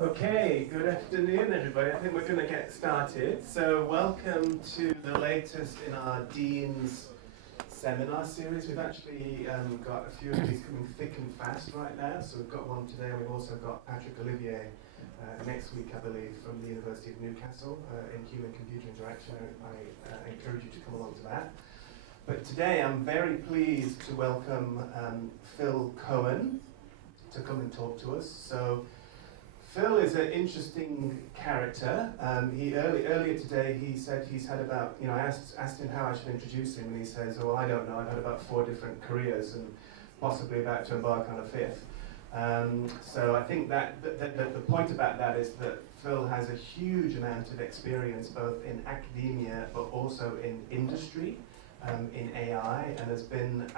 Okay, good afternoon everybody. I think we're going to get started. So welcome to the latest in our Dean's seminar series. We've actually got a few of these coming thick and fast right now. So we've got one today. We've also got Patrick Olivier next week, I believe, from the University of Newcastle in human-computer interaction. I encourage you to come along to that. But today I'm very pleased to welcome Phil Cohen to come and talk to us. So Phil is an interesting character. Earlier today he said he's had about, I asked him how I should introduce him, and he says, oh, I don't know, I've had about 4 different careers and possibly about to embark on a 5th. So I think that the point about that is that Phil has a huge amount of experience both in academia but also in industry, in AI, and has been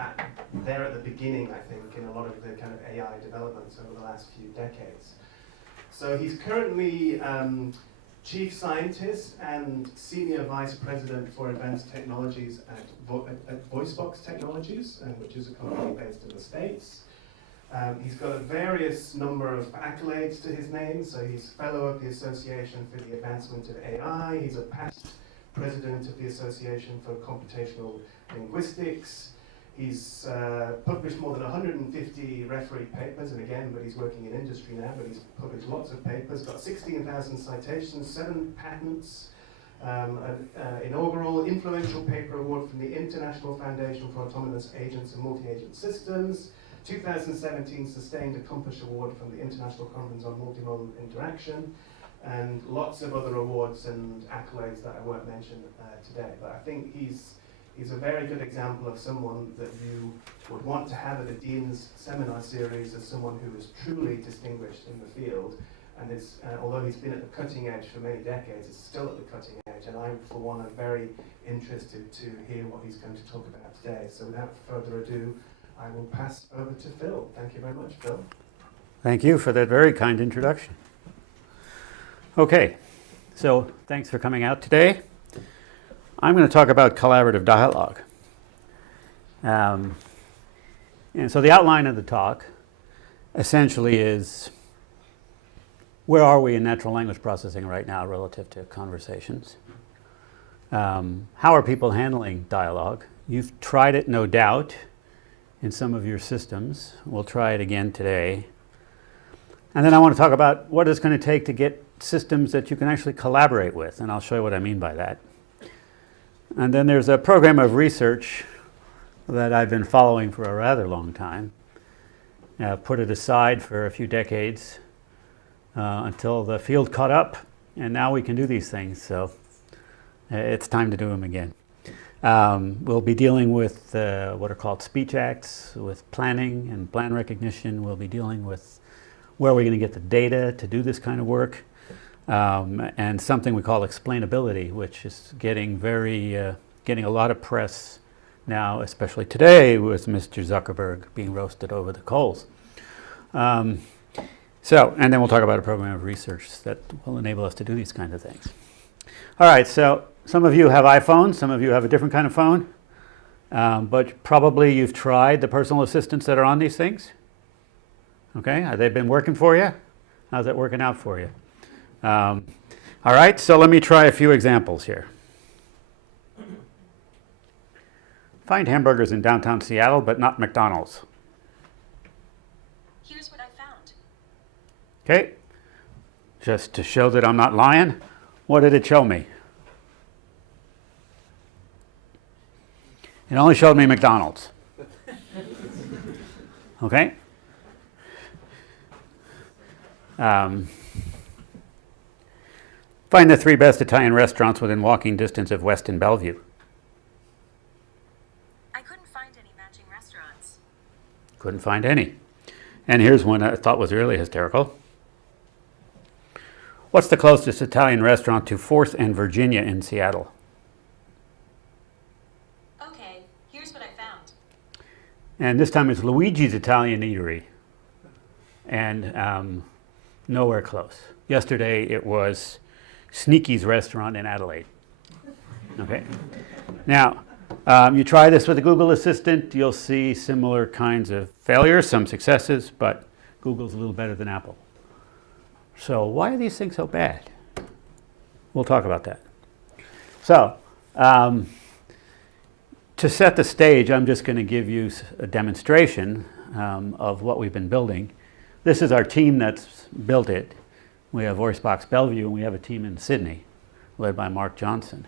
there at the beginning, I think, in a lot of the kind of AI developments over the last few decades. So he's currently Chief Scientist and Senior Vice President for Advanced Technologies at VoiceBox Technologies, which is a company based in the States. He's got a various number of accolades to his name. So he's Fellow of the Association for the Advancement of AI. He's a past President of the Association for Computational Linguistics. He's published more than 150 referee papers, and again, but he's working in industry now, but he's published lots of papers, got 16,000 citations, 7 patents, an inaugural influential paper award from the International Foundation for Autonomous Agents and Multi-Agent Systems, 2017 Sustained Accomplish Award from the International Conference on Multimodal Interaction, and lots of other awards and accolades that I won't mention today. But I think he's a very good example of someone that you would want to have at a Dean's seminar series as someone who is truly distinguished in the field. And is, although he's been at the cutting edge for many decades, is still at the cutting edge. And I, for one, am very interested to hear what he's going to talk about today. So without further ado, I will pass over to Phil. Thank you very much, Phil. Thank you for that very kind introduction. Okay, so thanks for coming out today. I'm going to talk about collaborative dialogue. And so the outline of the talk essentially is, where are we in natural language processing right now relative to conversations? How are people handling dialogue? You've tried it, no doubt, in some of your systems. We'll try it again today. And then I want to talk about what it's going to take to get systems that you can actually collaborate with, and I'll show you what I mean by that. And then there's a program of research that I've been following for a rather long time. I've put it aside for a few decades until the field caught up, and now we can do these things, so it's time to do them again. We'll be dealing with what are called speech acts, with planning and plan recognition. We'll be dealing with where are we going to get the data to do this kind of work. And something we call explainability, which is getting a lot of press now, especially today with Mr. Zuckerberg being roasted over the coals. And then we'll talk about a program of research that will enable us to do these kinds of things. All right, so some of you have iPhones, some of you have a different kind of phone, but probably you've tried the personal assistants that are on these things. Okay, have they been working for you? How's that working out for you? All right, so let me try a few examples here. Find hamburgers in downtown Seattle, but not McDonald's. Here's what I found. Okay, just to show that I'm not lying, what did it show me? It only showed me McDonald's. Okay. Find the 3 best Italian restaurants within walking distance of Westin Bellevue. I couldn't find any matching restaurants. Couldn't find any. And here's one I thought was really hysterical. What's the closest Italian restaurant to 4th and Virginia in Seattle? Okay, here's what I found. And this time it's Luigi's Italian Eatery. And nowhere close. Yesterday it was Sneaky's restaurant in Adelaide. Okay. Now, you try this with a Google Assistant, you'll see similar kinds of failures, some successes, but Google's a little better than Apple. So why are these things so bad? We'll talk about that. So to set the stage, I'm just going to give you a demonstration of what we've been building. This is our team that's built it. We have VoiceBox Bellevue, and we have a team in Sydney led by Mark Johnson,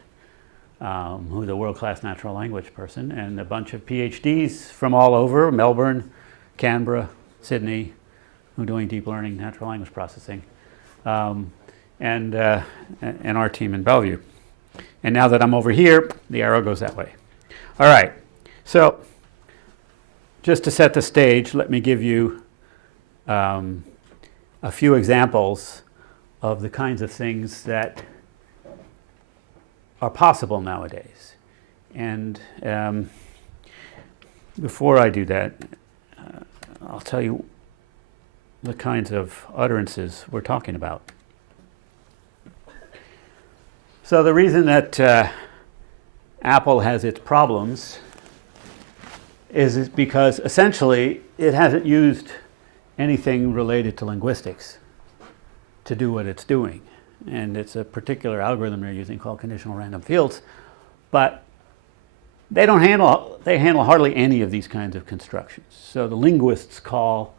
who's a world-class natural language person, and a bunch of PhDs from all over, Melbourne, Canberra, Sydney, who are doing deep learning, natural language processing, and our team in Bellevue. And now that I'm over here, the arrow goes that way. All right, so just to set the stage, let me give you a few examples of the kinds of things that are possible nowadays. And before I do that, I'll tell you the kinds of utterances we're talking about. So the reason that Apple has its problems is because essentially it hasn't used anything related to linguistics to do what it's doing. And it's a particular algorithm they're using called conditional random fields. But they handle hardly any of these kinds of constructions. So the linguists call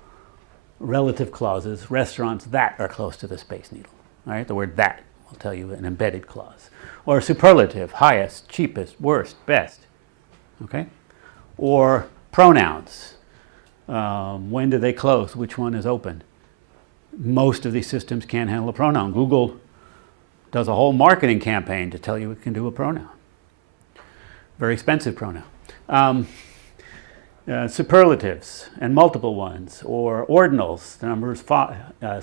relative clauses restaurants that are close to the Space Needle. All right, the word that will tell you an embedded clause. Or superlative, highest, cheapest, worst, best. Okay? Or pronouns. When do they close? Which one is open? Most of these systems can't handle a pronoun. Google does a whole marketing campaign to tell you it can do a pronoun. Very expensive pronoun. Superlatives and multiple ones, or ordinals, the numbers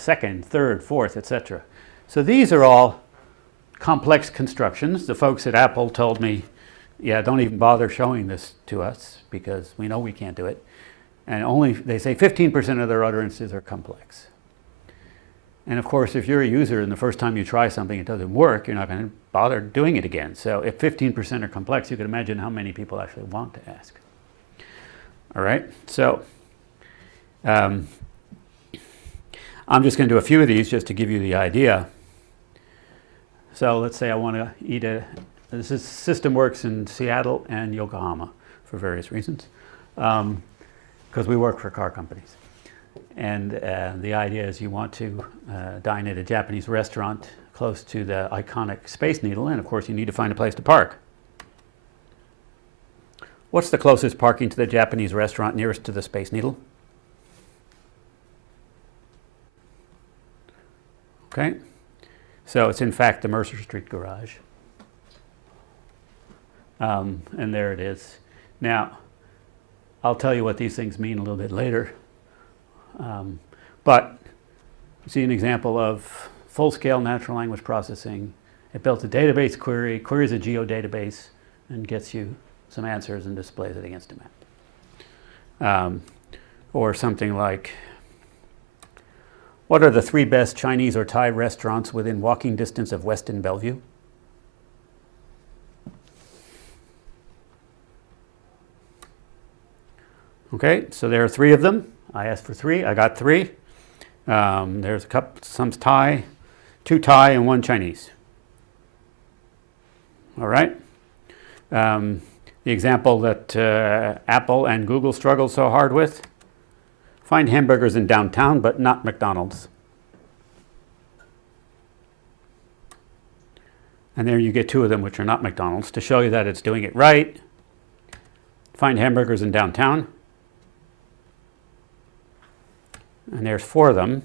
second, third, fourth, etc. So these are all complex constructions. The folks at Apple told me, yeah, don't even bother showing this to us because we know we can't do it. And only, they say 15% of their utterances are complex. And of course, if you're a user and the first time you try something it doesn't work, you're not going to bother doing it again. So if 15% are complex, you can imagine how many people actually want to ask. All right, so I'm just going to do a few of these just to give you the idea. So let's say I want to eat this system works in Seattle and Yokohama for various reasons, because we work for car companies. And the idea is you want to dine at a Japanese restaurant close to the iconic Space Needle, and of course you need to find a place to park. What's the closest parking to the Japanese restaurant nearest to the Space Needle? Okay, so it's in fact the Mercer Street garage. And there it is. Now, I'll tell you what these things mean a little bit later. But see an example of full-scale natural language processing. It built a database query, queries a geodatabase, and gets you some answers and displays it against a map. Or something like, what are the 3 best Chinese or Thai restaurants within walking distance of Westin Bellevue? Okay, so there are 3 of them. I asked for 3, I got 3. There's a couple, some's Thai, 2 Thai and 1 Chinese. All right. The example that Apple and Google struggle so hard with, find hamburgers in downtown but not McDonald's. And there you get 2 of them which are not McDonald's to show you that it's doing it right. Find hamburgers in downtown. And there's 4 of them,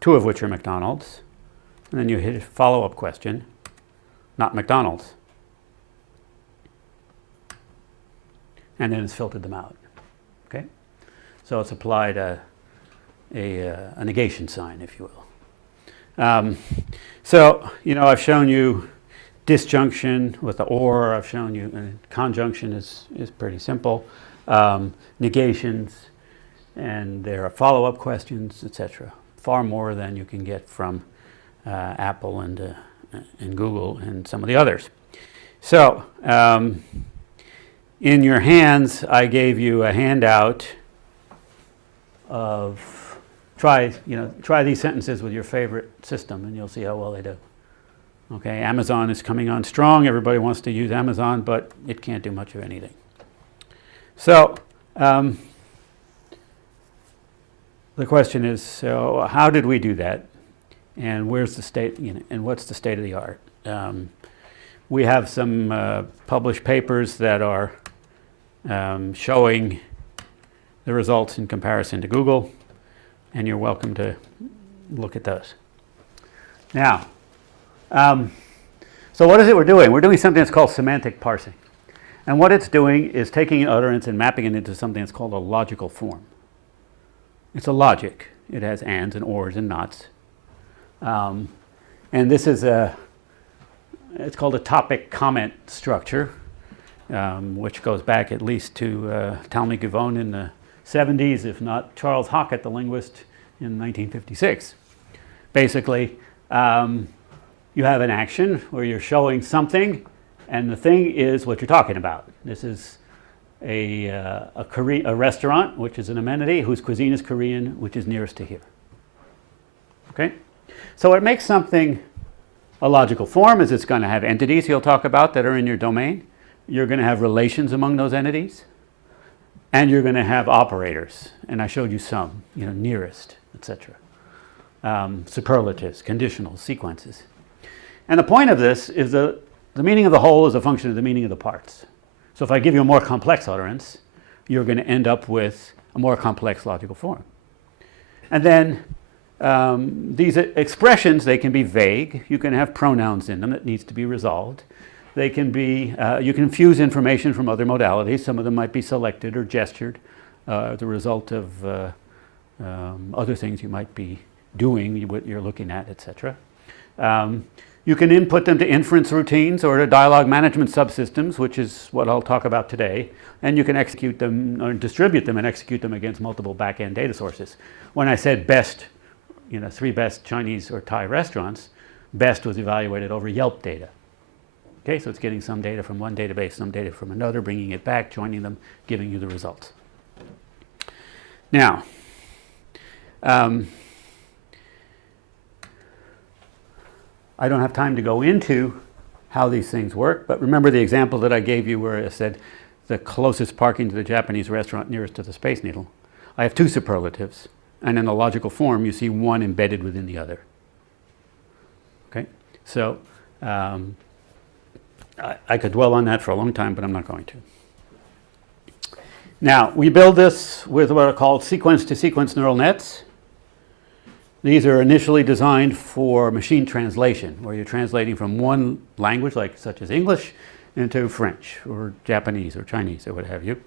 2 of which are McDonald's. And then you hit a follow-up question, not McDonald's. And then it's filtered them out. Okay? So it's applied a negation sign, if you will. So, you know, I've shown you disjunction with the or. I've shown you conjunction is pretty simple. Negations. And there are follow-up questions, etc. Far more than you can get from Apple and Google and some of the others. So, in your hands, I gave you a handout of try these sentences with your favorite system, and you'll see how well they do. Okay, Amazon is coming on strong. Everybody wants to use Amazon, but it can't do much of anything. So the question is, so how did we do that? And where's the state, and what's the state of the art? We have some published papers that are showing the results in comparison to Google, and you're welcome to look at those. Now, so what is it we're doing? We're doing something that's called semantic parsing. And what it's doing is taking an utterance and mapping it into something that's called a logical form. It's a logic. It has ands and ors and nots. And this is it's called a topic comment structure, which goes back at least to Talmy Givon in the 70s, if not Charles Hockett, the linguist, in 1956. Basically, you have an action where you're showing something, and the thing is what you're talking about. This is a restaurant, which is an amenity, whose cuisine is Korean, which is nearest to here. Okay? So what makes something a logical form is it's going to have entities you'll talk about that are in your domain. You're going to have relations among those entities. And you're going to have operators. And I showed you some, nearest, etc. Superlatives, conditionals, sequences. And the point of this is that the meaning of the whole is a function of the meaning of the parts. So if I give you a more complex utterance, you're going to end up with a more complex logical form. And then these expressions, they can be vague. You can have pronouns in them that needs to be resolved. They can be, you can fuse information from other modalities. Some of them might be selected or gestured as a result of other things you might be doing, what you're looking at, etc. You can input them to inference routines or to dialogue management subsystems, which is what I'll talk about today. And you can execute them or distribute them and execute them against multiple back-end data sources. When I said best, 3 best Chinese or Thai restaurants, best was evaluated over Yelp data. Okay, so it's getting some data from one database, some data from another, bringing it back, joining them, giving you the results. Now, I don't have time to go into how these things work, but remember the example that I gave you where I said the closest parking to the Japanese restaurant nearest to the Space Needle. I have 2 superlatives, and in a logical form, you see one embedded within the other. Okay, so I could dwell on that for a long time, but I'm not going to. Now, we build this with what are called sequence-to-sequence neural nets. These are initially designed for machine translation, where you're translating from one language, such as English, into French or Japanese or Chinese or what have you.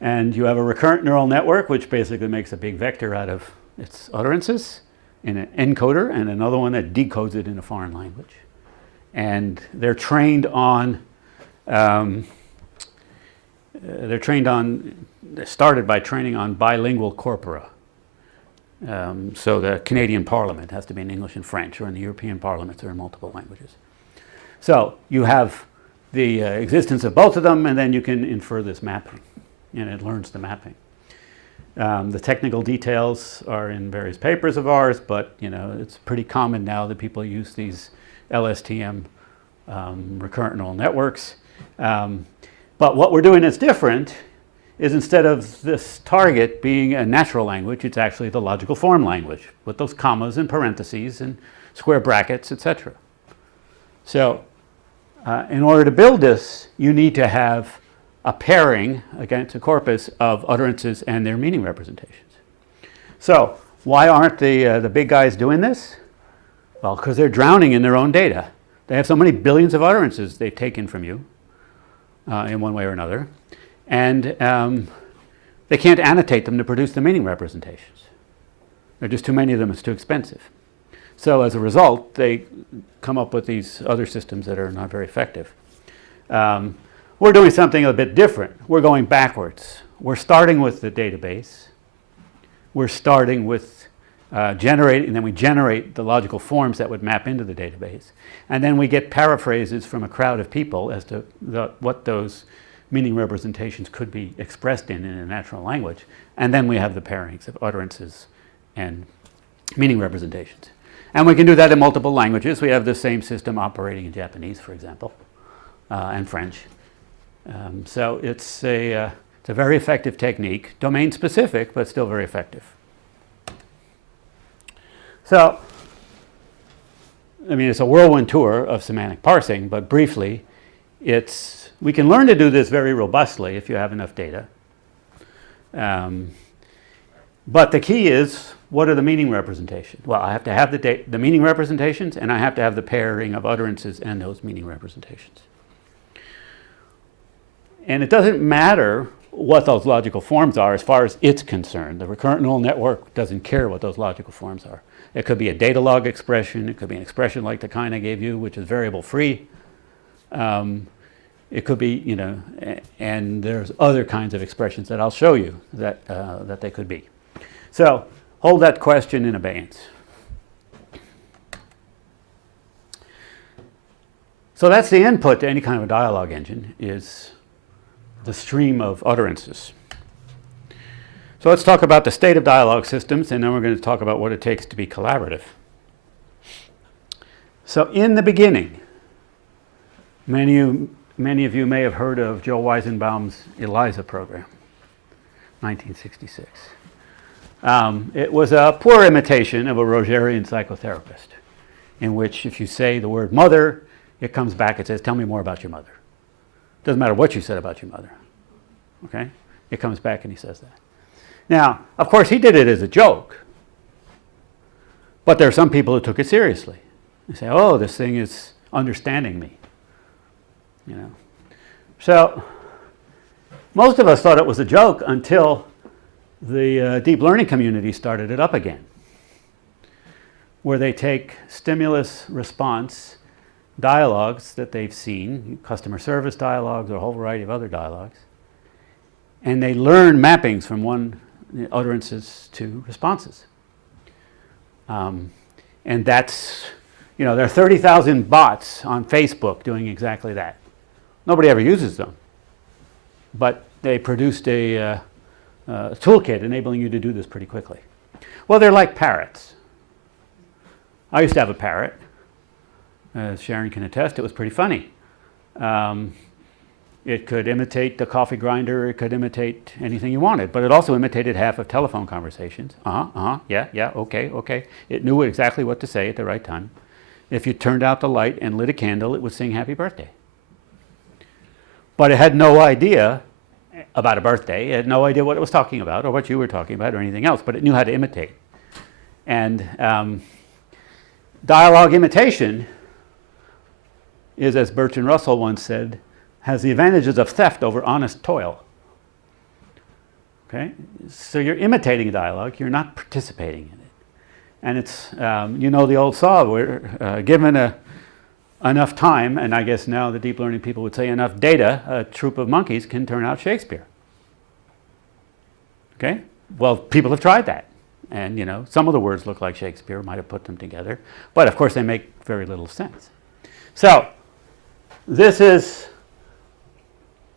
And you have a recurrent neural network, which basically makes a big vector out of its utterances in an encoder, and another one that decodes it in a foreign language. And they're trained on, they started by training on bilingual corpora. So the Canadian Parliament has to be in English and French, or in the European parliaments are in multiple languages. So you have the existence of both of them, and then you can infer this mapping, and it learns the mapping. The technical details are in various papers of ours, but it's pretty common now that people use these LSTM recurrent neural networks. But what we're doing that's different is instead of this target being a natural language, it's actually the logical form language with those commas and parentheses and square brackets, etc. So in order to build this, you need to have a pairing against a corpus of utterances and their meaning representations. So why aren't the big guys doing this? Well, because they're drowning in their own data. They have so many billions of utterances they've taken from you in one way or another. And they can't annotate them to produce the meaning representations. There are just too many of them, it's too expensive. So as a result, they come up with these other systems that are not very effective. We're doing something a bit different. We're going backwards. We're starting with the database. We're starting with generating, and then we generate the logical forms that would map into the database. And then we get paraphrases from a crowd of people as to what those meaning representations could be expressed in a natural language. And then we have the pairings of utterances and meaning representations. And we can do that in multiple languages. We have the same system operating in Japanese, for example, and French. So it's a very effective technique, domain specific, but still very effective. So, I mean, it's a whirlwind tour of semantic parsing, but briefly, we can learn to do this very robustly if you have enough data. But the key is, what are the meaning representations? Well, I have to have the meaning representations, and I have to have the pairing of utterances and those meaning representations. And it doesn't matter what those logical forms are as far as it's concerned. The recurrent neural network doesn't care what those logical forms are. It could be a data log expression. It could be an expression like the kind I gave you, which is variable free. It could be, you know, and there's other kinds of expressions that I'll show you that they could be. So hold that question in abeyance. So that's the input to any kind of a dialogue engine, is the stream of utterances. So let's talk about the state of dialogue systems, and then we're going to talk about what it takes to be collaborative. So in the beginning, many of you may have heard of Joe Weizenbaum's ELIZA program, 1966. It was a poor imitation of a Rogerian psychotherapist, in which if you say the word mother, it comes back and says, tell me more about your mother. Doesn't matter what you said about your mother. Okay? It comes back and he says that. Now, of course, he did it as a joke. But there are some people who took it seriously. They say, oh, this thing is understanding me. You know. So most of us thought it was a joke until the deep learning community started it up again, where they take stimulus response dialogues that they've seen, customer service dialogues or a whole variety of other dialogues, and they learn mappings from utterances to responses. And that's, you know, there are 30,000 bots on Facebook doing exactly that. Nobody ever uses them, but they produced a toolkit enabling you to do this pretty quickly. Well, they're like parrots. I used to have a parrot. As Sharon can attest, it was pretty funny. It could imitate the coffee grinder. It could imitate anything you wanted, but it also imitated half of telephone conversations. Yeah, okay. It knew exactly what to say at the right time. If you turned out the light and lit a candle, it would sing happy birthday. But it had no idea about a birthday. It had no idea what it was talking about or what you were talking about or anything else, but it knew how to imitate. And dialogue imitation is, as Bertrand Russell once said, has the advantages of theft over honest toil. Okay? So you're imitating a dialogue, you're not participating in it. And it's, you know the old saw, where given enough time, and I guess now the deep learning people would say enough data, a troop of monkeys can turn out Shakespeare. Okay? Well, people have tried that. And, you know, some of the words look like Shakespeare, might have put them together. But, of course, they make very little sense. So, this is,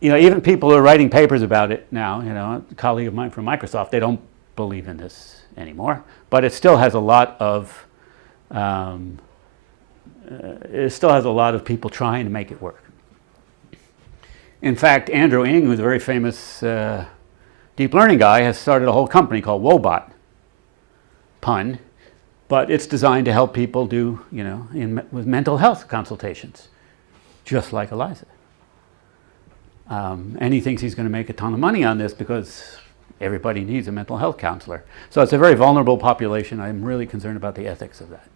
you know, even people who are writing papers about it now, you know, a colleague of mine from Microsoft, they don't believe in this anymore. But it still has a lot of, people trying to make it work. In fact, Andrew Ng, who's a very famous deep learning guy, has started a whole company called Wobot, pun, but it's designed to help people do, you know, with mental health consultations, just like ELIZA. And he thinks he's going to make a ton of money on this because everybody needs a mental health counselor. So it's a very vulnerable population. I'm really concerned about the ethics of that.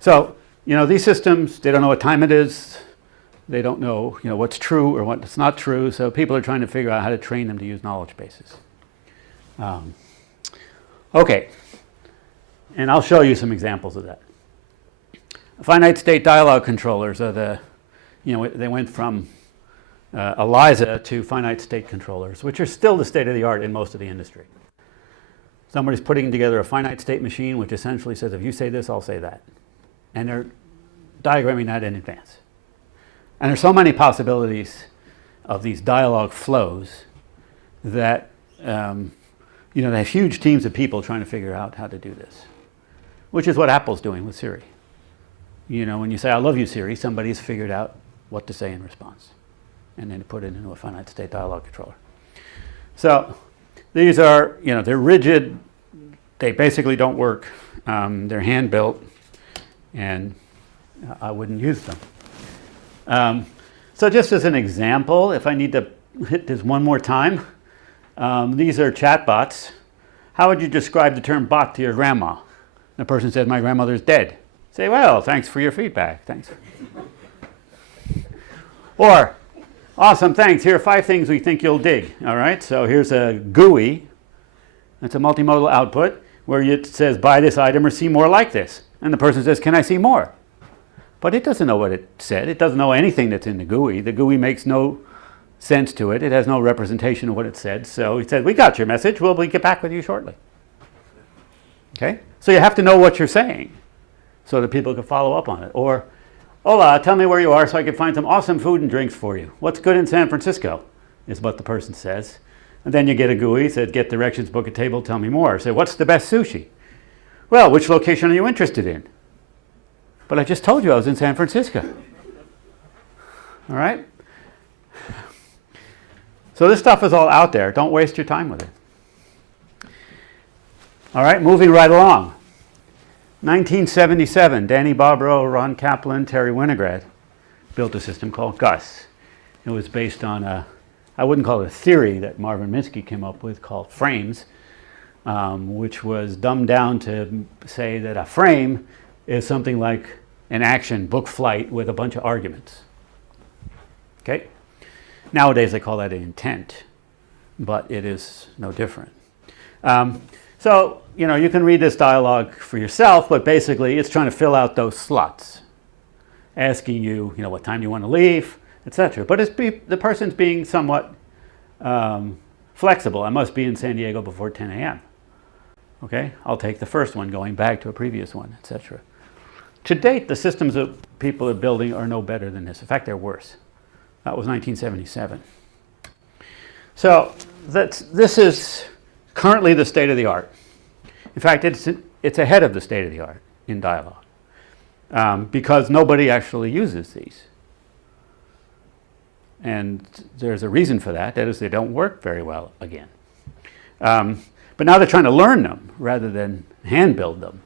So, you know, these systems, they don't know what time it is. They don't know, you know, what's true or what's not true. So people are trying to figure out how to train them to use knowledge bases. Okay, and I'll show you some examples of that. Finite state dialogue controllers are the, you know, they went from ELIZA to finite state controllers, which are still the state of the art in most of the industry. Somebody's putting together a finite state machine which essentially says, if you say this, I'll say that. And they're diagramming that in advance. And there's so many possibilities of these dialogue flows that they have huge teams of people trying to figure out how to do this, which is what Apple's doing with Siri. When you say, I love you, Siri, somebody's figured out what to say in response, and then put it into a finite state dialogue controller. So these are, they're rigid. They basically don't work. They're hand-built, and I wouldn't use them. So just as an example, if I need to hit this one more time, these are chatbots. How would you describe the term bot to your grandma? The person said, my grandmother's dead. Say, well, thanks for your feedback. Thanks. Or, awesome, thanks. Here are 5 things we think you'll dig. All right, so here's a GUI. It's a multimodal output where it says, buy this item or see more like this. And the person says, can I see more? But it doesn't know what it said. It doesn't know anything that's in the GUI. The GUI makes no sense to it. It has no representation of what it said. So it said, we got your message. We'll get back with you shortly. Okay? So you have to know what you're saying so that people can follow up on it. Or, hola, tell me where you are so I can find some awesome food and drinks for you. What's good in San Francisco is what the person says. And then you get a GUI, said, get directions, book a table, tell me more. Say, what's the best sushi? Well, which location are you interested in? But I just told you I was in San Francisco. All right? So this stuff is all out there. Don't waste your time with it. All right, moving right along. 1977, Danny Barbaro, Ron Kaplan, Terry Winograd built a system called Gus. It was based on I wouldn't call it a theory that Marvin Minsky came up with called frames, which was dumbed down to say that a frame is something like an action book flight with a bunch of arguments. Okay? Nowadays they call that an intent, but it is no different. So, you can read this dialogue for yourself, but basically it's trying to fill out those slots, asking you, what time you want to leave, etc. But the person's being somewhat flexible. I must be in San Diego before 10 a.m. Okay, I'll take the first one, going back to a previous one, etc. To date, the systems that people are building are no better than this. In fact, they're worse. That was 1977. So this is currently the state of the art. In fact, it's ahead of the state of the art in dialogue because nobody actually uses these. And there's a reason for that. That is, they don't work very well again. But now they're trying to learn them rather than hand build them.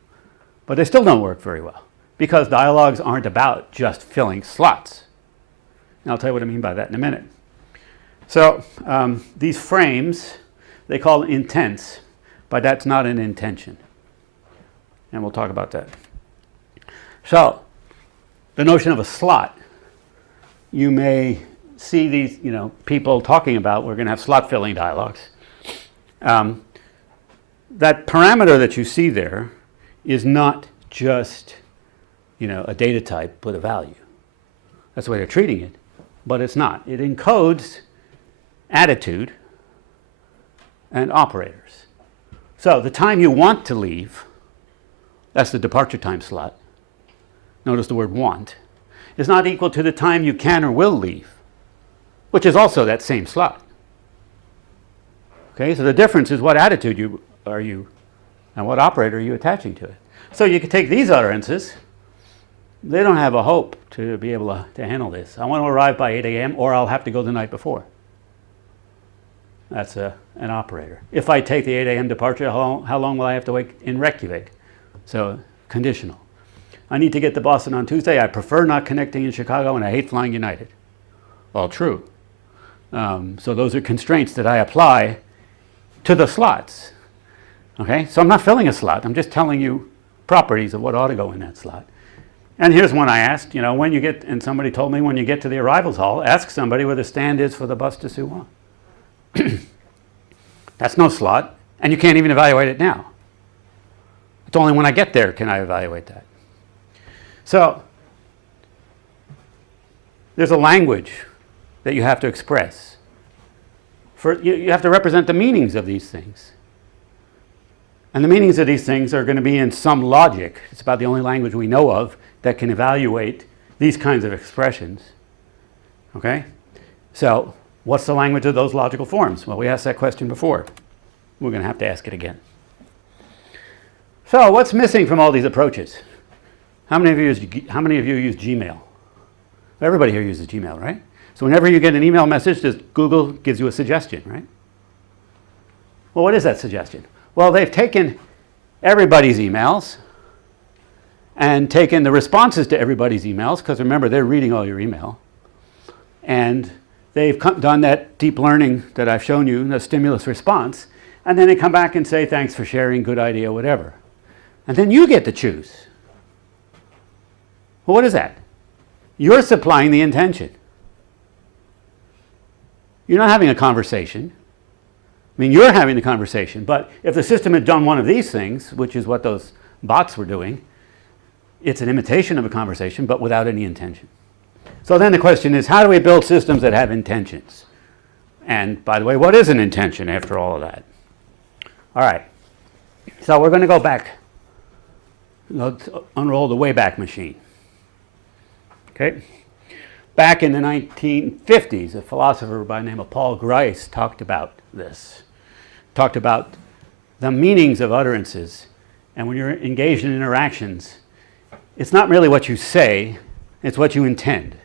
But they still don't work very well because dialogues aren't about just filling slots. And I'll tell you what I mean by that in a minute. So these frames, they call intents, but that's not an intention. And we'll talk about that. So the notion of a slot, you may see these, people talking about we're going to have slot filling dialogues. That parameter that you see there is not just, a data type with a value. That's the way they're treating it, but it's not. It encodes attitude and operators. So the time you want to leave, that's the departure time slot. Notice the word want, is not equal to the time you can or will leave, which is also that same slot. Okay, so the difference is what attitude you and what operator are you attaching to it. So you could take these utterances. They don't have a hope to be able to handle this. I want to arrive by 8 a.m. or I'll have to go the night before. That's an operator. If I take the 8 a.m. departure, how long will I have to wait in Reykjavik? So conditional. I need to get to Boston on Tuesday. I prefer not connecting in Chicago, and I hate flying United. All true. So those are constraints that I apply to the slots. Okay, so I'm not filling a slot. I'm just telling you properties of what ought to go in that slot. And here's one I asked, when you get, and somebody told me when you get to the arrivals hall, ask somebody where the stand is for the bus to Suwon. That's no slot, and you can't even evaluate it now. It's only when I get there can I evaluate that. So there's a language that you have to express. You have to represent the meanings of these things. And the meanings of these things are going to be in some logic. It's about the only language we know of that can evaluate these kinds of expressions. Okay? So what's the language of those logical forms? Well, we asked that question before. We're going to have to ask it again. So what's missing from all these approaches? How many of you use Gmail? Everybody here uses Gmail, right? So whenever you get an email message, Google gives you a suggestion, right? Well, what is that suggestion? Well, they've taken everybody's emails and taken the responses to everybody's emails, because remember, they're reading all your email. And they've done that deep learning that I've shown you, the stimulus response, and then they come back and say, thanks for sharing, good idea, whatever. And then you get to choose. Well, what is that? You're supplying the intention. You're not having a conversation. I mean, you're having the conversation, but if the system had done one of these things, which is what those bots were doing, it's an imitation of a conversation, but without any intention. So then the question is, how do we build systems that have intentions? And by the way, what is an intention after all of that? All right. So we're going to go back. Let's unroll the Wayback Machine. Okay. Back in the 1950s, a philosopher by the name of Paul Grice talked about this. Talked about the meanings of utterances. And when you're engaged in interactions, it's not really what you say, it's what you intend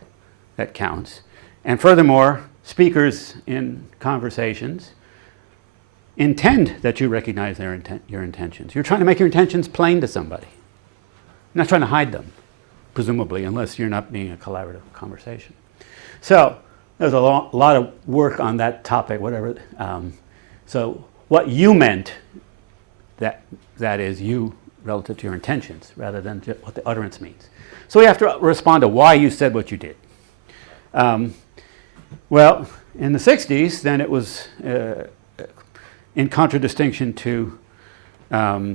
that counts. And furthermore, speakers in conversations intend that you recognize your intentions. You're trying to make your intentions plain to somebody. You're not trying to hide them, presumably, unless you're not being a collaborative conversation. So there's a lot of work on that topic, whatever. So what you meant, that is you relative to your intentions, rather than just what the utterance means. So we have to respond to why you said what you did. Well, in the 60s, then it was in contradistinction to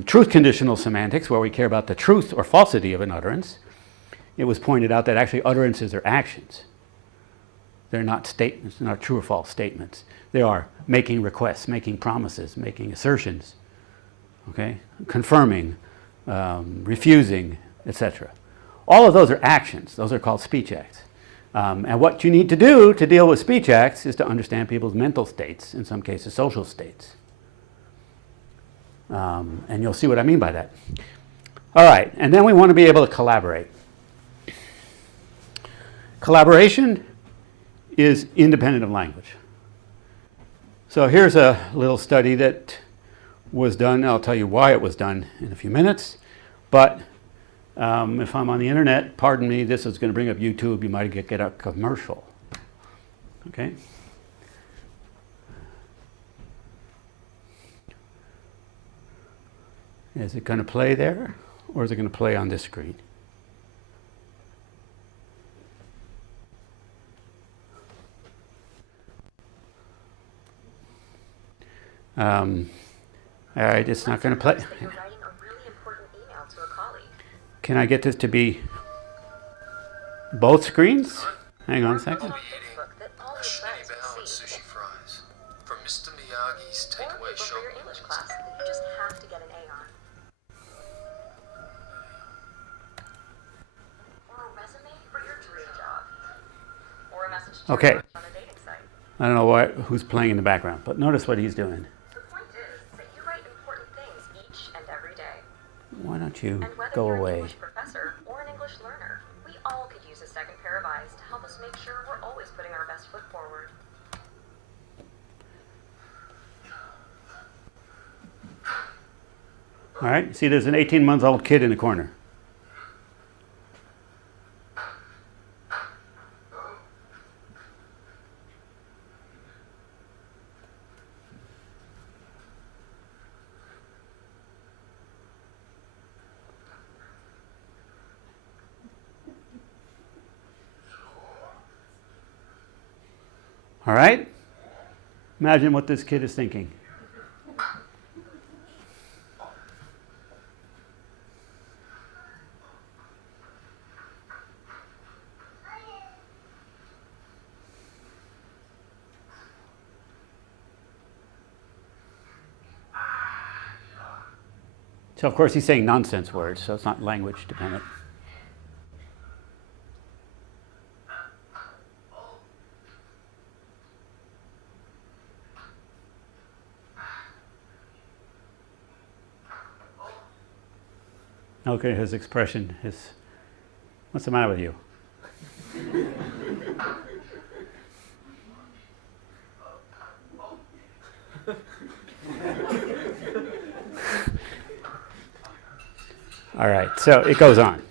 truth conditional semantics, where we care about the truth or falsity of an utterance. It was pointed out that actually utterances are actions. They're not statements, they're not true or false statements. They are making requests, making promises, making assertions, okay? Confirming, refusing, etc. All of those are actions. Those are called speech acts. And what you need to do to deal with speech acts is to understand people's mental states, in some cases social states. And you'll see what I mean by that. All right, and then we want to be able to collaborate. Collaboration is independent of language. So here's a little study that was done. I'll tell you why it was done in a few minutes. But if I'm on the internet, pardon me, this is going to bring up YouTube. You might get a commercial. Okay? Is it going to play there, or is it going to play on this screen? All right, it's not going to play. You're writing a really important email to a colleague. Can I get this to be both screens? Hang on a second. Sushi fries from Mr. Miyagi's takeaway shop. For your English class that you just have to get an A on. Or a resume for your dream job. Or a message to Okay. your crush on a dating site. I don't know who's playing in the background, but notice what he's doing. The point is that you write important things each and every day. Why don't you And whether go you're away? an English professor or an English learner, we all could use a second pair of eyes to help us make sure we're always putting our best foot forward. All right, see there's an 18-month-old kid in the corner. All right? Imagine what this kid is thinking. So, of course, he's saying nonsense words, so it's not language dependent. Okay, his expression, what's the matter with you? All right, so it goes on.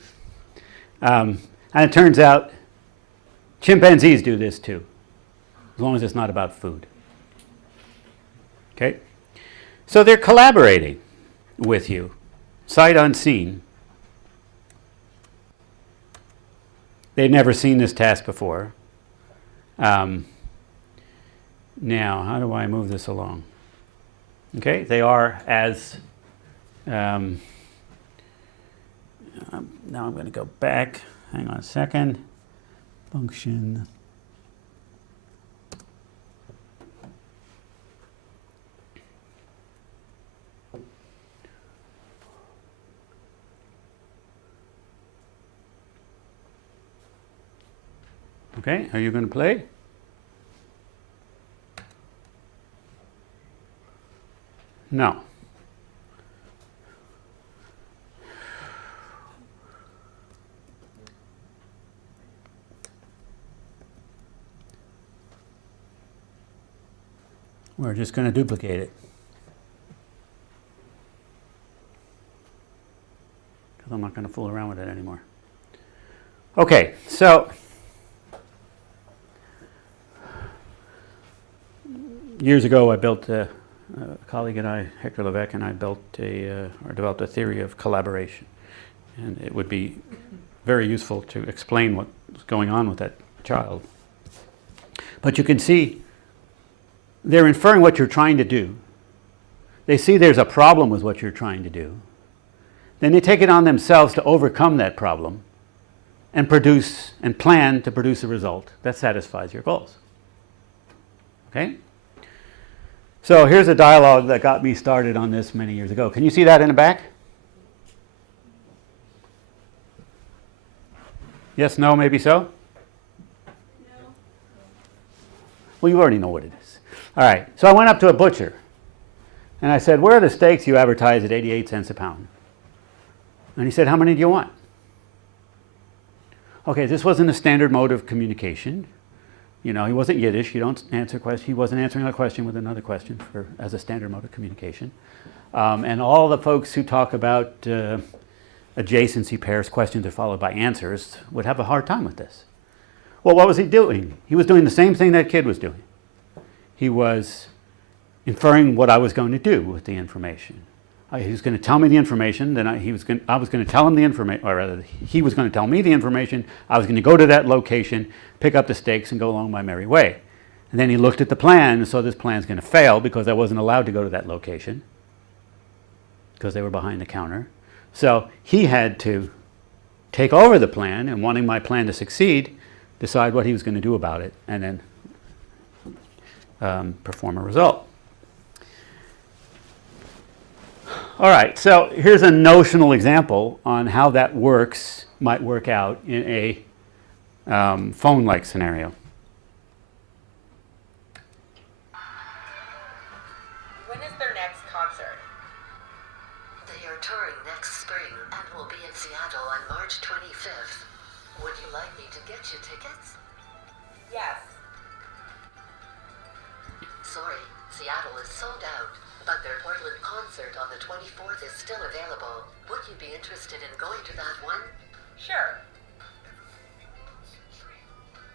And it turns out chimpanzees do this too, as long as it's not about food. Okay? So they're collaborating with you, sight unseen. They've never seen this task before. Now, how do I move this along? Okay, they are as... now I'm going to go back. Hang on a second. Function. Okay, are you going to play? No. We're just going to duplicate it. Because I'm not going to fool around with it anymore. Okay, so years ago I built, a colleague and I, Hector Levesque, and I built or developed a theory of collaboration. And it would be very useful to explain what's going on with that child. But you can see they're inferring what you're trying to do. They see there's a problem with what you're trying to do. Then they take it on themselves to overcome that problem and produce and plan to produce a result that satisfies your goals. Okay? So here's a dialogue that got me started on this many years ago. Can you see that in the back? Yes, no, maybe so? No. Well, you already know what it is. All right, so I went up to a butcher and I said, where are the steaks you advertise at 88 cents a pound? And he said, how many do you want? Okay, this wasn't a standard mode of communication. You know, he wasn't Yiddish. You don't answer questions. He wasn't answering a question with another question as a standard mode of communication. And all the folks who talk about adjacency pairs, questions are followed by answers, would have a hard time with this. Well, what was he doing? He was doing the same thing that kid was doing. He was inferring what I was going to do with the information. He was going to tell me the information, then I was going to tell him the information, or rather, he was going to tell me the information. I was going to go to that location, pick up the steaks, and go along my merry way. And then he looked at the plan and saw this plan's going to fail because I wasn't allowed to go to that location because they were behind the counter. So he had to take over the plan and, wanting my plan to succeed, decide what he was going to do about it and then perform a result. All right, so here's a notional example on how that might work out in a phone-like scenario. When is their next concert? They are touring next spring and will be in Seattle on March 25th. Would you like me to get you tickets? Yes. Sorry, Seattle is sold out, but their Portland concert on the 24th is still available. Would you be interested in going to that one? Sure.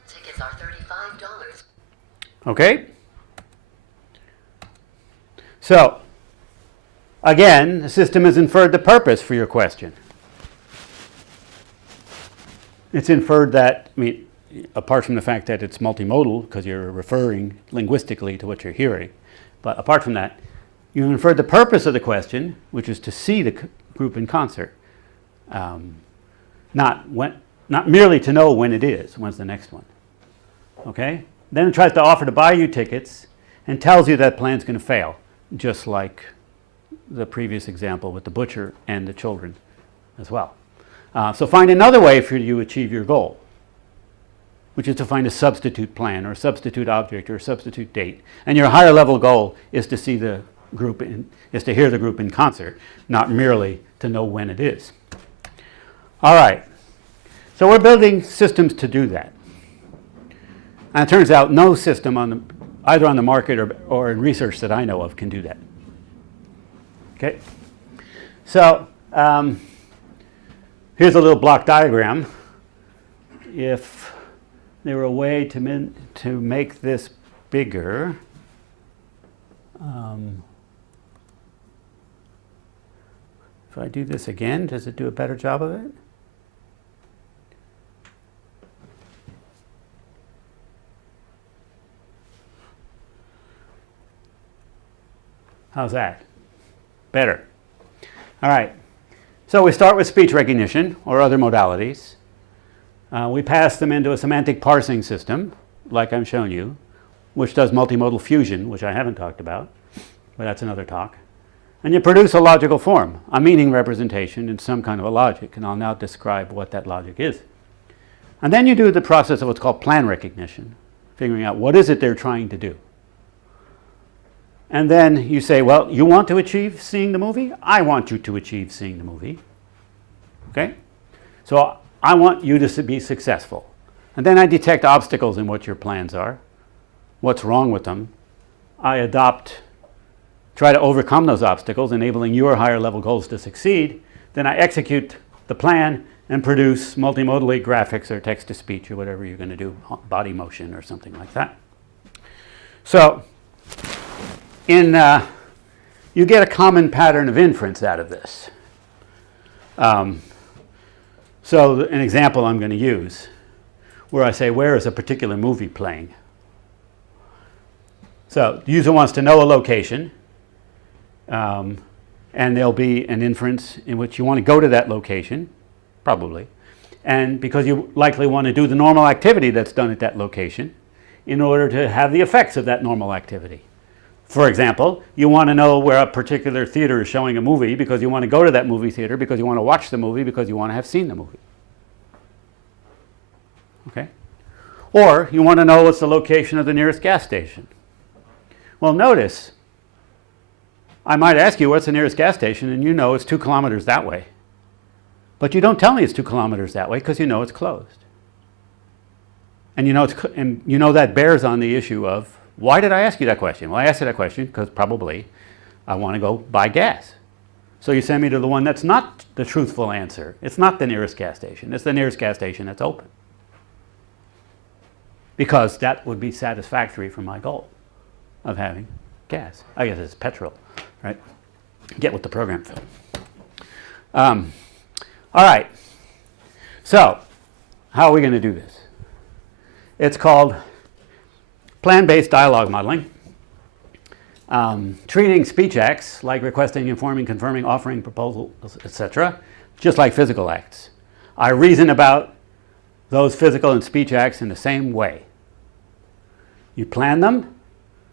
Tickets are $35. Okay? So, again, the system has inferred the purpose for your question. It's inferred that, apart from the fact that it's multimodal, because you're referring linguistically to what you're hearing, but apart from that, you inferred the purpose of the question, which is to see the group in concert, not merely to know when it is, when's the next one. Okay? Then it tries to offer to buy you tickets and tells you that plan's going to fail, just like the previous example with the butcher and the children as well. So find another way for you to achieve your goal, which is to find a substitute plan or a substitute object or a substitute date. And your higher level goal is to see the group is to hear the group in concert, not merely to know when it is. All right. So we're building systems to do that. And it turns out no system either on the market or in research that I know of can do that. Okay? So here's a little block diagram. If there were a way to make this bigger, if I do this again, does it do a better job of it? How's that? Better. All right. So we start with speech recognition or other modalities. We pass them into a semantic parsing system, like I'm showing you, which does multimodal fusion, which I haven't talked about, but that's another talk. And you produce a logical form, a meaning representation in some kind of a logic, and I'll now describe what that logic is. And then you do the process of what's called plan recognition, figuring out what is it they're trying to do. And then you say, well, you want to achieve seeing the movie? I want you to achieve seeing the movie. Okay? So I want you to be successful. And then I detect obstacles in what your plans are, what's wrong with them. I try to overcome those obstacles, enabling your higher level goals to succeed. Then I execute the plan and produce multimodally graphics or text to speech or whatever you're going to do, body motion or something like that. So you get a common pattern of inference out of this. So an example I'm going to use where I say, where is a particular movie playing? So the user wants to know a location, and there'll be an inference in which you want to go to that location, probably, and because you likely want to do the normal activity that's done at that location in order to have the effects of that normal activity. For example, you want to know where a particular theater is showing a movie because you want to go to that movie theater because you want to watch the movie because you want to have seen the movie. Okay? Or you want to know what's the location of the nearest gas station. Well, notice, I might ask you what's the nearest gas station and you know it's 2 kilometers that way. But you don't tell me it's 2 kilometers that way because you know it's closed. And you know that bears on the issue of, why did I ask you that question? Well, I asked you that question because probably I want to go buy gas. So you send me to the one that's not the truthful answer. It's not the nearest gas station. It's the nearest gas station that's open. Because that would be satisfactory for my goal of having gas. I guess it's petrol, right? Get with the program, Phil. All right. So how are we going to do this? It's called plan-based dialogue modeling, treating speech acts like requesting, informing, confirming, offering, proposals, etc., just like physical acts. I reason about those physical and speech acts in the same way. You plan them.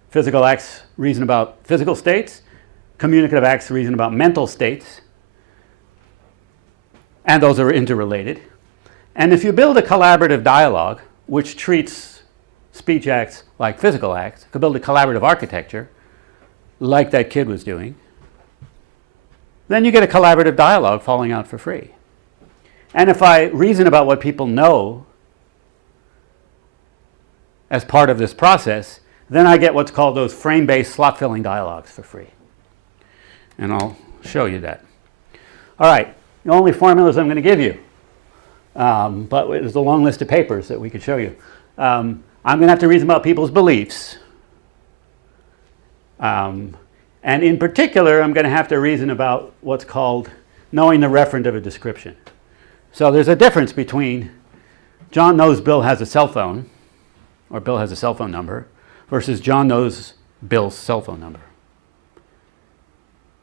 Physical acts reason about physical states. Communicative acts reason about mental states. And those are interrelated. And if you build a collaborative dialogue which treats speech acts like physical acts, could build a collaborative architecture like that kid was doing, then you get a collaborative dialogue falling out for free. And if I reason about what people know as part of this process, then I get what's called those frame-based slot-filling dialogues for free. And I'll show you that. All right, the only formulas I'm going to give you, but there's a long list of papers that we could show you. I'm going to have to reason about people's beliefs. And in particular, I'm going to have to reason about what's called knowing the referent of a description. So there's a difference between John knows Bill has a cell phone, or Bill has a cell phone number, versus John knows Bill's cell phone number.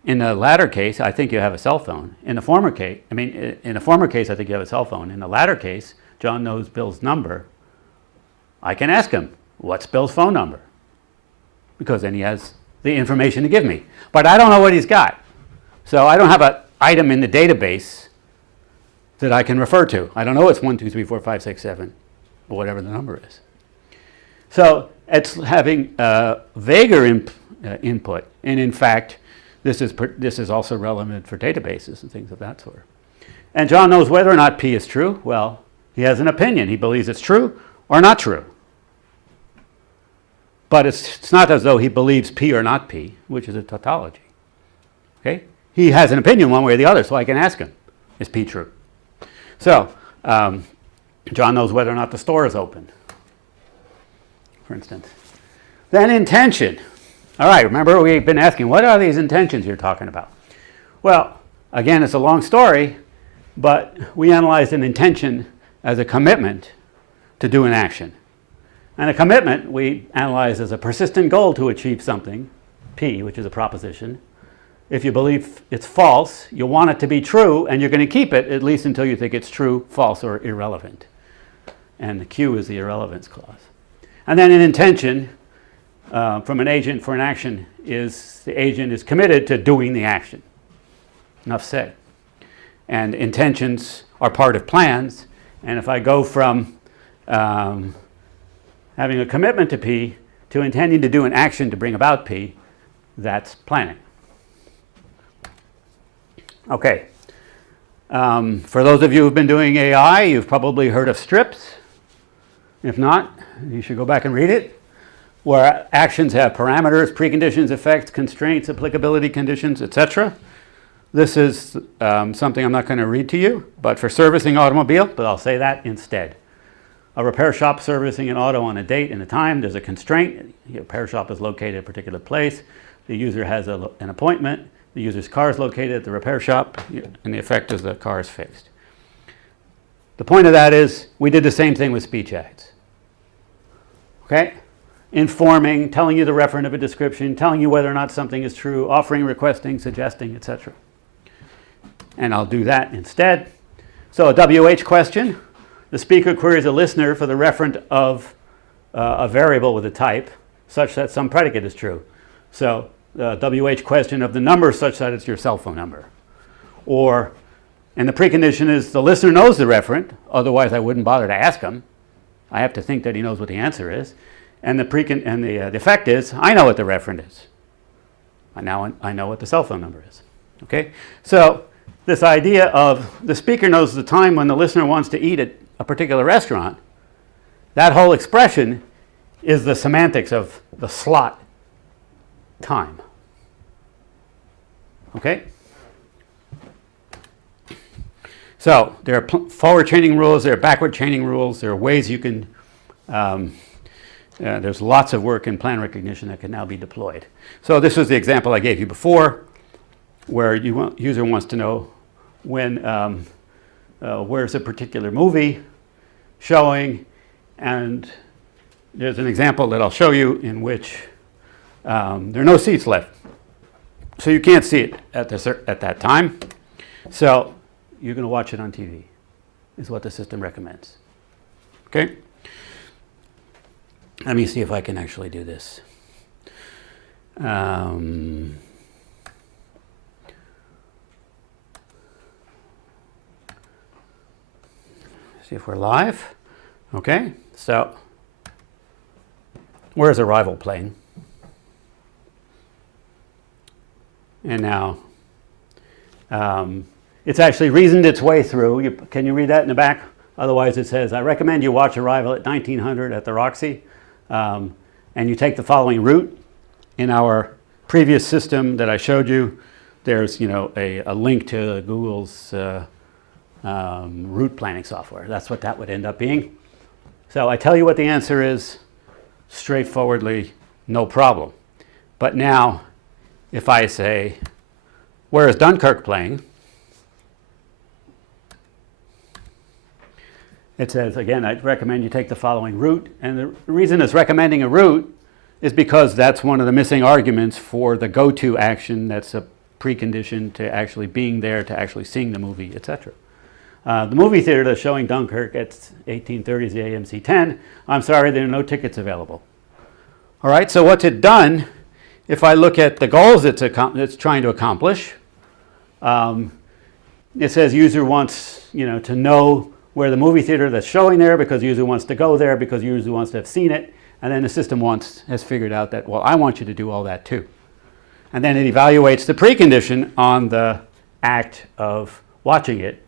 In the latter case, I think you have a cell phone. In the former case, I think you have a cell phone. In the latter case, John knows Bill's number. I can ask him, what's Bill's phone number? Because then he has the information to give me. But I don't know what he's got. So I don't have an item in the database that I can refer to. I don't know it's 1, 2, 3, 4, 5, 6, 7, or whatever the number is. So it's having vaguer input. And in fact, this is also relevant for databases and things of that sort. And John knows whether or not P is true. Well, he has an opinion. He believes it's true or not true. But it's not as though he believes P or not P, which is a tautology. Okay? He has an opinion one way or the other, so I can ask him, is P true? So, John knows whether or not the store is open, for instance. Then intention. All right, remember we've been asking, what are these intentions you're talking about? Well, again, it's a long story, but we analyzed an intention as a commitment to do an action. And a commitment we analyze as a persistent goal to achieve something, P, which is a proposition. If you believe it's false, you want it to be true, and you're going to keep it at least until you think it's true, false, or irrelevant. And the Q is the irrelevance clause. And then an intention from an agent for an action is the agent is committed to doing the action. Enough said. And intentions are part of plans. And if I go from having a commitment to P to intending to do an action to bring about P, that's planning. Okay. For those of you who've been doing AI, you've probably heard of strips. If not, you should go back and read it, where actions have parameters, preconditions, effects, constraints, applicability conditions, etc. This is something I'm not going to read to you, but for servicing automobile, but I'll say that instead. A repair shop servicing an auto on a date and a time, there's a constraint. The repair shop is located at a particular place. The user has an appointment. The user's car is located at the repair shop, and the effect is the car is fixed. The point of that is we did the same thing with speech aids. Okay? Informing, telling you the referent of a description, telling you whether or not something is true, offering, requesting, suggesting, etc. And I'll do that instead. So a WH question. The speaker queries a listener for the referent of a variable with a type such that some predicate is true. So the WH question of the number such that it's your cell phone number. And the precondition is the listener knows the referent, otherwise I wouldn't bother to ask him. I have to think that he knows what the answer is. And the effect is, I know what the referent is. Now I know what the cell phone number is. Okay? So this idea of the speaker knows the time when the listener wants to eat at a particular restaurant, that whole expression is the semantics of the slot time. Okay? So there are forward chaining rules, there are backward chaining rules, there are ways you can, there's lots of work in plan recognition that can now be deployed. So this was the example I gave you before, where user wants to know when, where's a particular movie showing, and there's an example that I'll show you in which there are no seats left. So you can't see it at that time. So you're going to watch it on TV, is what the system recommends. Okay? Let me see if I can actually do this. See if we're live. Okay, so where's Arrival playing? And now it's actually reasoned its way through. Can you read that in the back? Otherwise it says, I recommend you watch Arrival at 1900 at the Roxy. And you take the following route. In our previous system that I showed you, there's a link to Google's route planning software. That's what that would end up being. So I tell you what the answer is straightforwardly, no problem. But now, if I say, where is Dunkirk playing? It says, again, I recommend you take the following route. And the reason it's recommending a route is because that's one of the missing arguments for the go-to action that's a precondition to actually being there, to actually seeing the movie, etc. The movie theater that's showing Dunkirk at 1830 is the AMC 10. I'm sorry, there are no tickets available. All right, so what's it done? If I look at the goals it's trying to accomplish, it says user wants to know where the movie theater that's showing there because user wants to go there because user wants to have seen it, and then the system has figured out that, well, I want you to do all that too. And then it evaluates the precondition on the act of watching it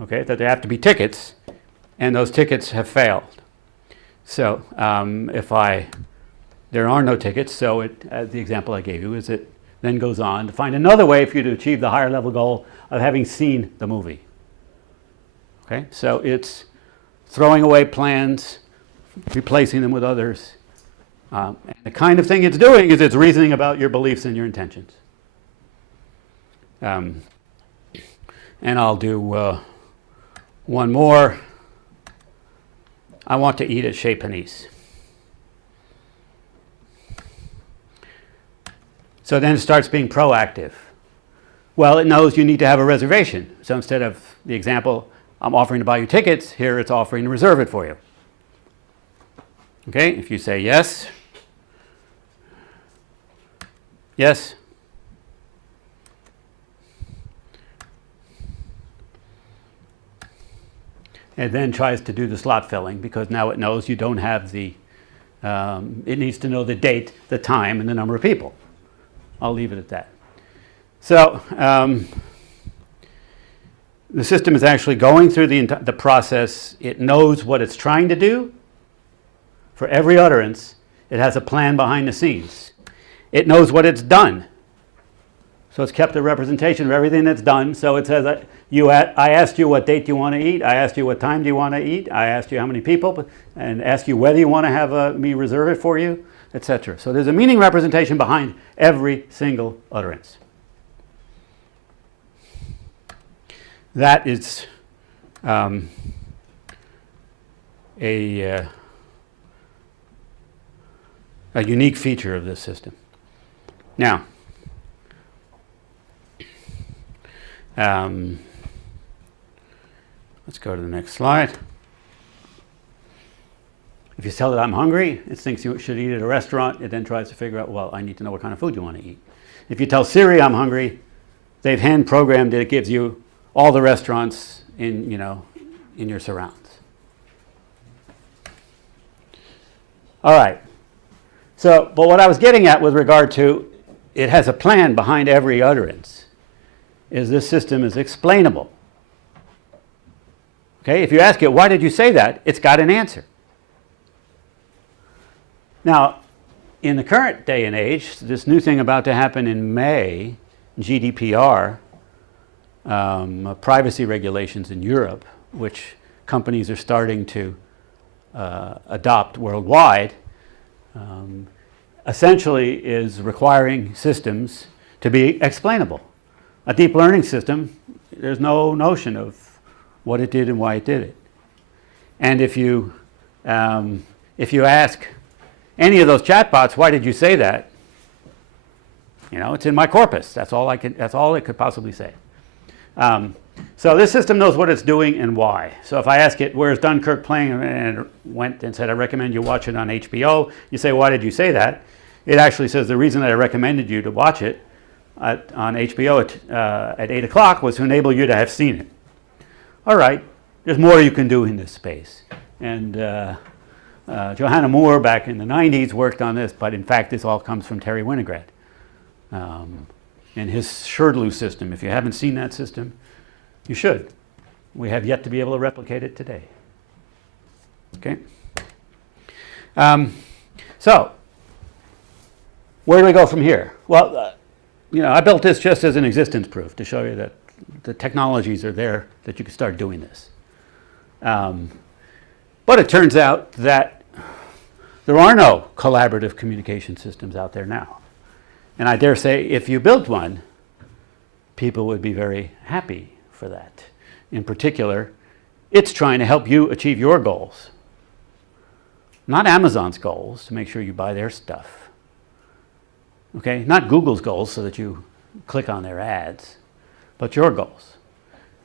Okay, that there have to be tickets, and those tickets have failed. So there are no tickets, so the example I gave you is it then goes on to find another way for you to achieve the higher level goal of having seen the movie. Okay, so it's throwing away plans, replacing them with others. And the kind of thing it's doing is it's reasoning about your beliefs and your intentions. And I'll do one more. I want to eat at Chez Panisse. So then it starts being proactive. Well, it knows you need to have a reservation. So instead of the example, I'm offering to buy you tickets, here it's offering to reserve it for you. Okay, if you say yes, yes, it then tries to do the slot filling because now it knows you don't have it needs to know the date, the time, and the number of people. I'll leave it at that. So the system is actually going through the process. It knows what it's trying to do. For every utterance, it has a plan behind the scenes. It knows what it's done. So it's kept a representation of everything that's done. So it says, I asked you what date do you want to eat. I asked you what time do you want to eat. I asked you how many people, and asked you whether you want to have me reserve it for you, etc. So there's a meaning representation behind every single utterance. That is a unique feature of this system. Now, let's go to the next slide. If you tell it I'm hungry, it thinks you should eat at a restaurant. It then tries to figure out, well, I need to know what kind of food you want to eat. If you tell Siri I'm hungry, they've hand programmed it. It gives you all the restaurants in your surrounds. All right. So, but what I was getting at with regard to it has a plan behind every utterance is this system is explainable. Okay, if you ask it, why did you say that? It's got an answer. Now, in the current day and age, this new thing about to happen in May, GDPR, privacy regulations in Europe, which companies are starting to adopt worldwide, essentially is requiring systems to be explainable. A deep learning system, there's no notion of what it did and why it did it. And if you ask any of those chatbots, why did you say that? It's in my corpus. That's all it could possibly say. So this system knows what it's doing and why. So if I ask it, where's Dunkirk playing, and it went and said, I recommend you watch it on HBO, you say, why did you say that? It actually says the reason that I recommended you to watch it on HBO at 8 o'clock was to enable you to have seen it. All right, there's more you can do in this space. And Johanna Moore back in the 90s worked on this, but in fact this all comes from Terry Winograd and his Sherdlu system. If you haven't seen that system, you should. We have yet to be able to replicate it today. Okay? So, where do we go from here? Well, I built this just as an existence proof to show you that the technologies are there that you can start doing this. But it turns out that there are no collaborative communication systems out there now. And I dare say if you built one, people would be very happy for that. In particular, it's trying to help you achieve your goals. Not Amazon's goals to make sure you buy their stuff. Okay? Not Google's goals so that you click on their ads, but your goals.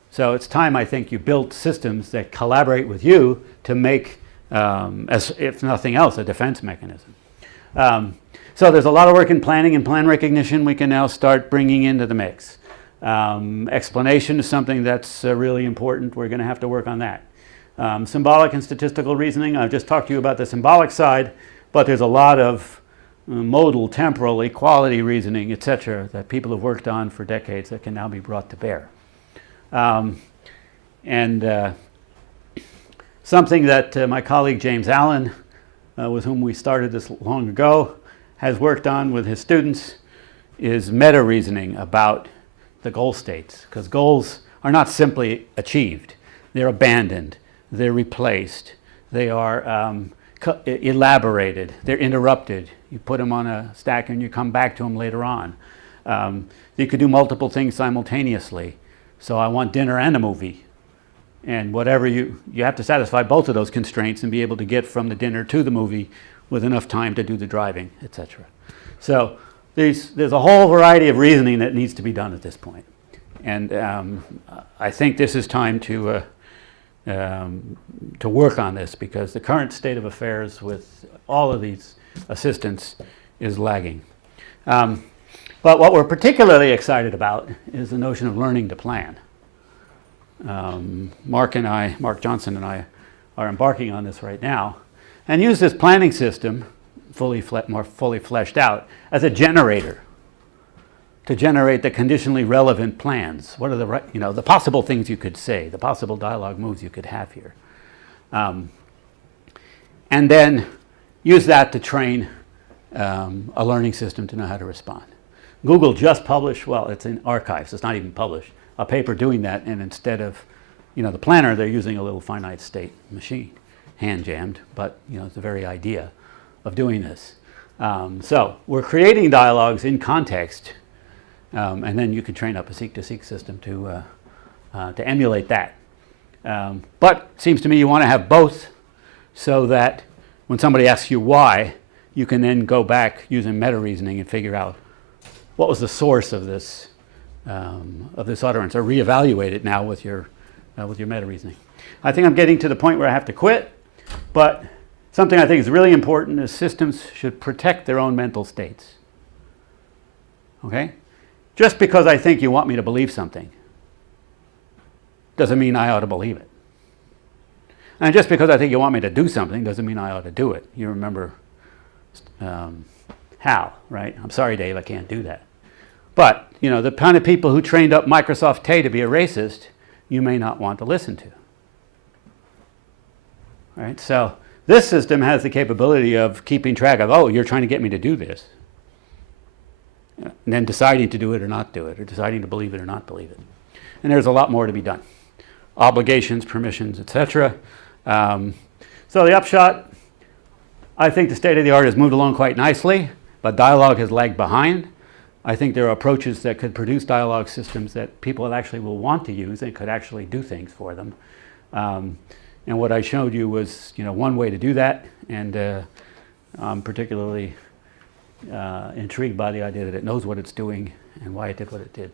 So it's time, I think, you built systems that collaborate with you to make, as if nothing else, a defense mechanism. So there's a lot of work in planning and plan recognition we can now start bringing into the mix. Explanation is something that's really important. We're going to have to work on that. Symbolic and statistical reasoning, I've just talked to you about the symbolic side, but there's a lot of modal, temporal, equality reasoning, etc., that people have worked on for decades that can now be brought to bear. And something that my colleague James Allen, with whom we started this long ago, has worked on with his students is meta reasoning about the goal states, because goals are not simply achieved. They're abandoned, they're replaced, they are elaborated, they're interrupted. You put them on a stack and you come back to them later on. You could do multiple things simultaneously. So I want dinner and a movie. And whatever you have to satisfy both of those constraints and be able to get from the dinner to the movie with enough time to do the driving, etc. So there's a whole variety of reasoning that needs to be done at this point. And I think this is time to work on this, because the current state of affairs with all of these assistants is lagging. But what we're particularly excited about is the notion of learning to plan. Mark Johnson and I are embarking on this right now, and use this planning system, more fully fleshed out, as a generator to generate the conditionally relevant plans. What are the possible things you could say, the possible dialogue moves you could have here, and then use that to train a learning system to know how to respond. Google just published, well, it's in archives, it's not even published, a paper doing that, and instead of the planner, they're using a little finite state machine, hand jammed, but it's the very idea of doing this. So we're creating dialogues in context, and then you can train up a seek-to-seek system to emulate that. But it seems to me you want to have both, so that when somebody asks you why, you can then go back using meta reasoning and figure out what was the source of this utterance, or reevaluate it now with your meta reasoning. I think I'm getting to the point where I have to quit, but something I think is really important is systems should protect their own mental states. Okay? Just because I think you want me to believe something doesn't mean I ought to believe it. And just because I think you want me to do something doesn't mean I ought to do it. You remember Hal, right? I'm sorry, Dave, I can't do that. But, the kind of people who trained up Microsoft Tay to be a racist, you may not want to listen to. Right? So this system has the capability of keeping track of, oh, you're trying to get me to do this. And then deciding to do it or not do it, or deciding to believe it or not believe it. And there's a lot more to be done. Obligations, permissions, etc. So the upshot, I think the state of the art has moved along quite nicely, but dialogue has lagged behind. I think there are approaches that could produce dialogue systems that people actually will want to use and could actually do things for them. And what I showed you was, one way to do that, and I'm particularly intrigued by the idea that it knows what it's doing and why it did what it did.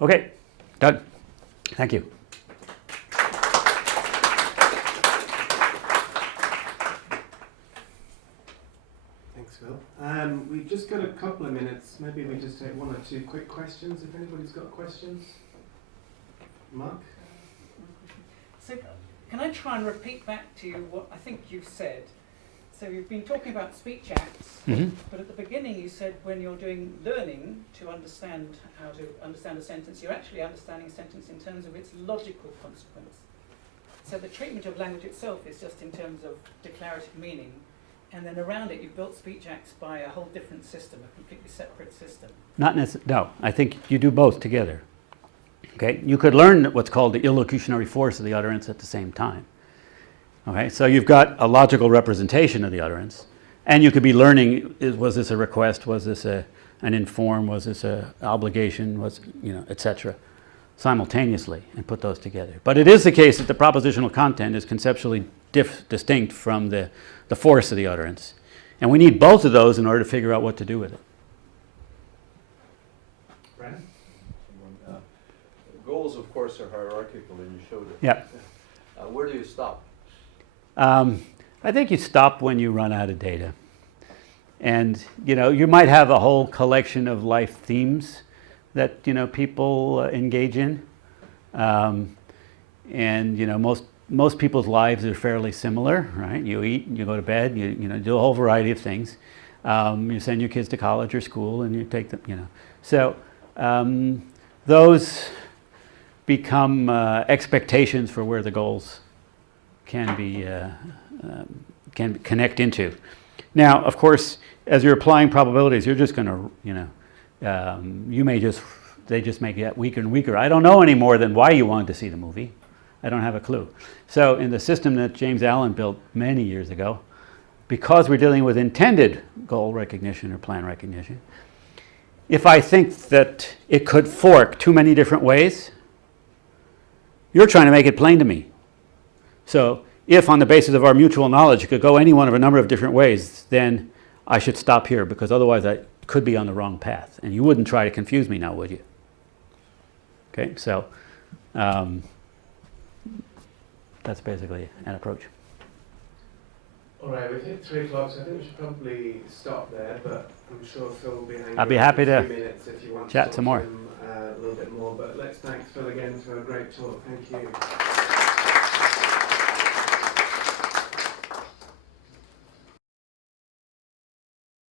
Okay, done. Thank you. Thanks, Phil. We've just got a couple of minutes. Maybe we just take one or two quick questions, if anybody's got questions. Mark? So can I try and repeat back to you what I think you said? So you've been talking about speech acts, but at the beginning you said when you're doing learning to understand how to understand a sentence, you're actually understanding a sentence in terms of its logical consequence. So the treatment of language itself is just in terms of declarative meaning, and then around it you've built speech acts by a whole different system, a completely separate system. No, I think you do both together. Okay, you could learn what's called the illocutionary force of the utterance at the same time. Okay, so you've got a logical representation of the utterance, and you could be learning, was this a request, was this an inform, was this an obligation, etc., simultaneously, and put those together. But it is the case that the propositional content is conceptually distinct from the force of the utterance, and we need both of those in order to figure out what to do with it. Brad? Goals, of course, are hierarchical, and you showed it. Yeah. Where do you stop? I think you stop when you run out of data. And, you might have a whole collection of life themes that, people engage in. And, most people's lives are fairly similar, right? You eat, you go to bed, you do a whole variety of things. You send your kids to college or school and you take them, So those become expectations for where the goals can connect into. Now, of course, as you're applying probabilities, you're just going to, they just make it weaker and weaker. I don't know any more than why you wanted to see the movie. I don't have a clue. So in the system that James Allen built many years ago, because we're dealing with intended goal recognition or plan recognition, if I think that it could fork too many different ways, you're trying to make it plain to me. So if on the basis of our mutual knowledge it could go any one of a number of different ways, then I should stop here, because otherwise I could be on the wrong path. And you wouldn't try to confuse me now, would you? Okay, so that's basically an approach. All right, we've hit 3 o'clock, so I think we should probably stop there, but I'm sure Phil will be hanging I'll be around happy for a to few minutes if you want chat to talk some to more. him a little bit more. But let's thank Phil again for a great talk. Thank you.